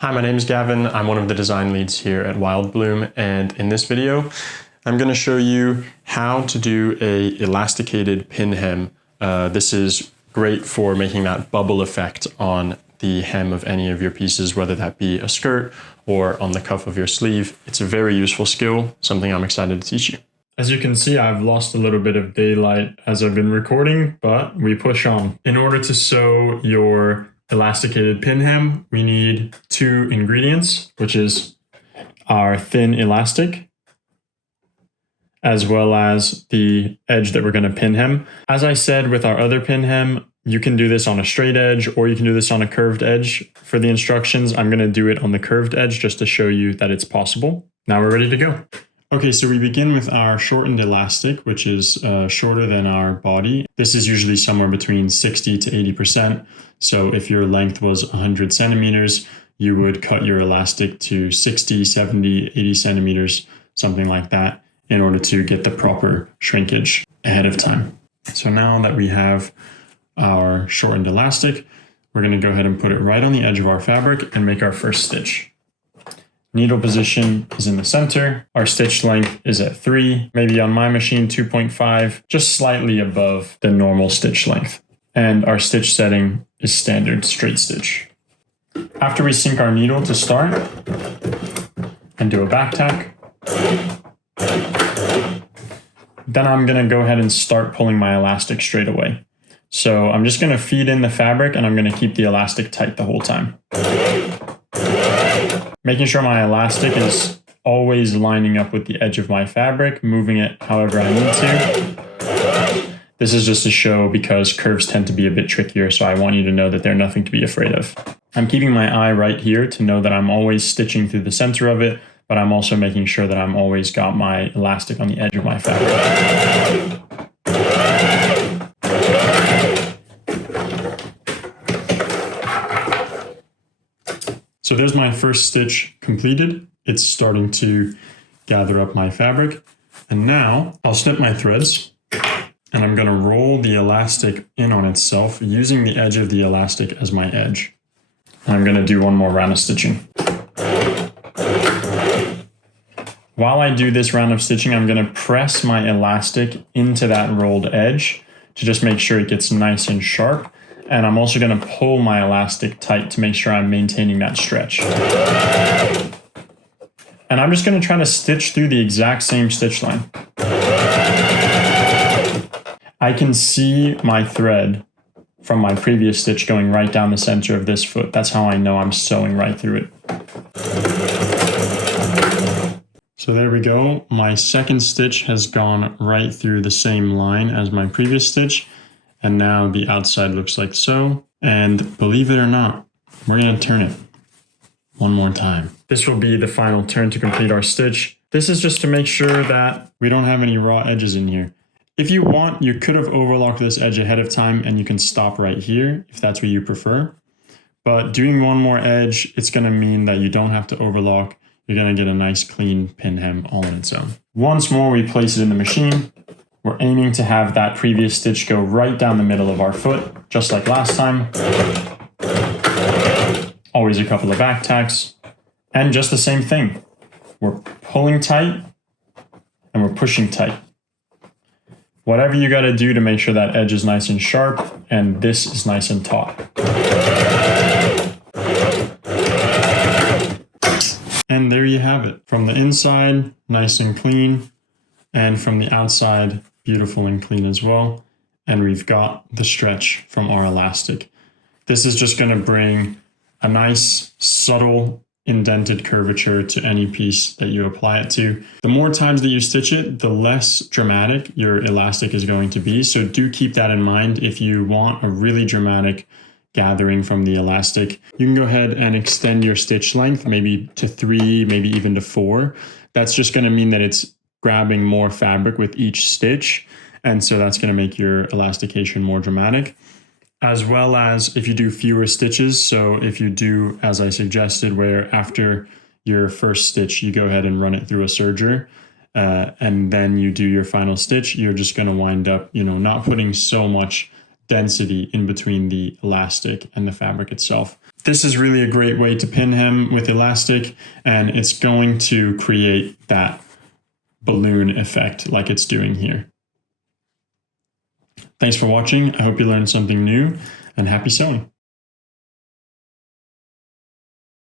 Hi, my name is Gavin. I'm one of the design leads here at Wildebloom, and in this video, I'm going to show you how to do a elasticated pin hem. This is great for making that bubble effect on the hem of any of your pieces, whether that be a skirt or on the cuff of your sleeve. It's a very useful skill, something I'm excited to teach you. As you can see, I've lost a little bit of daylight as I've been recording, but we push on. In order to sew your elasticated pin hem, we need two ingredients, which is our thin elastic, as well as the edge that we're going to pin hem. As I said with our other pin hem, you can do this on a straight edge or you can do this on a curved edge. For the instructions, I'm going to do it on the curved edge just to show you that it's possible. Now we're ready to go. Okay, so we begin with our shortened elastic, which is shorter than our body. This is usually somewhere between 60 to 80%. So if your length was 100 centimeters, you would cut your elastic to 60, 70, 80 centimeters, something like that, in order to get the proper shrinkage ahead of time. So now that we have our shortened elastic, we're going to go ahead and put it right on the edge of our fabric and make our first stitch. Needle position is in the center. Our stitch length is at 3, maybe on my machine 2.5, just slightly above the normal stitch length. And our stitch setting is standard straight stitch. After we sink our needle to start and do a back tack, then I'm going to go ahead and start pulling my elastic straight away. So I'm just going to feed in the fabric and I'm going to keep the elastic tight the whole time. Making sure my elastic is always lining up with the edge of my fabric, moving it however I need to. This is just a show because curves tend to be a bit trickier, so I want you to know that they're nothing to be afraid of. I'm keeping my eye right here to know that I'm always stitching through the center of it, but I'm also making sure that I'm always got my elastic on the edge of my fabric. So there's my first stitch completed. It's starting to gather up my fabric. And now I'll snip my threads and I'm going to roll the elastic in on itself using the edge of the elastic as my edge. And I'm going to do one more round of stitching. While I do this round of stitching, I'm going to press my elastic into that rolled edge to just make sure it gets nice and sharp. And I'm also going to pull my elastic tight to make sure I'm maintaining that stretch. And I'm just going to try to stitch through the exact same stitch line. I can see my thread from my previous stitch going right down the center of this foot. That's how I know I'm sewing right through it. So there we go. My second stitch has gone right through the same line as my previous stitch. And now the outside looks like so. And believe it or not, we're going to turn it one more time. This will be the final turn to complete our stitch. This is just to make sure that we don't have any raw edges in here. If you want, you could have overlocked this edge ahead of time and you can stop right here if that's what you prefer. But doing one more edge, it's going to mean that you don't have to overlock. You're going to get a nice clean pin hem all on its own. Once more, we place it in the machine. We're aiming to have that previous stitch go right down the middle of our foot, just like last time. Always a couple of back tacks. And just the same thing. We're pulling tight and we're pushing tight. Whatever you got to do to make sure that edge is nice and sharp and this is nice and taut. And there you have it. From the inside, nice and clean. And from the outside, beautiful and clean as well. And we've got the stretch from our elastic. This is just going to bring a nice, subtle, indented curvature to any piece that you apply it to. The more times that you stitch it, the less dramatic your elastic is going to be. So do keep that in mind. If you want a really dramatic gathering from the elastic, you can go ahead and extend your stitch length, maybe to 3, maybe even to 4. That's just going to mean that it's grabbing more fabric with each stitch. And so that's going to make your elastication more dramatic. As well as if you do fewer stitches. So if you do, as I suggested, where after your first stitch, you go ahead and run it through a serger, and then you do your final stitch, you're just going to wind up, not putting so much density in between the elastic and the fabric itself. This is really a great way to pin hem with elastic, and it's going to create that balloon effect like it's doing here. Thanks for watching. I hope you learned something new, and happy sewing.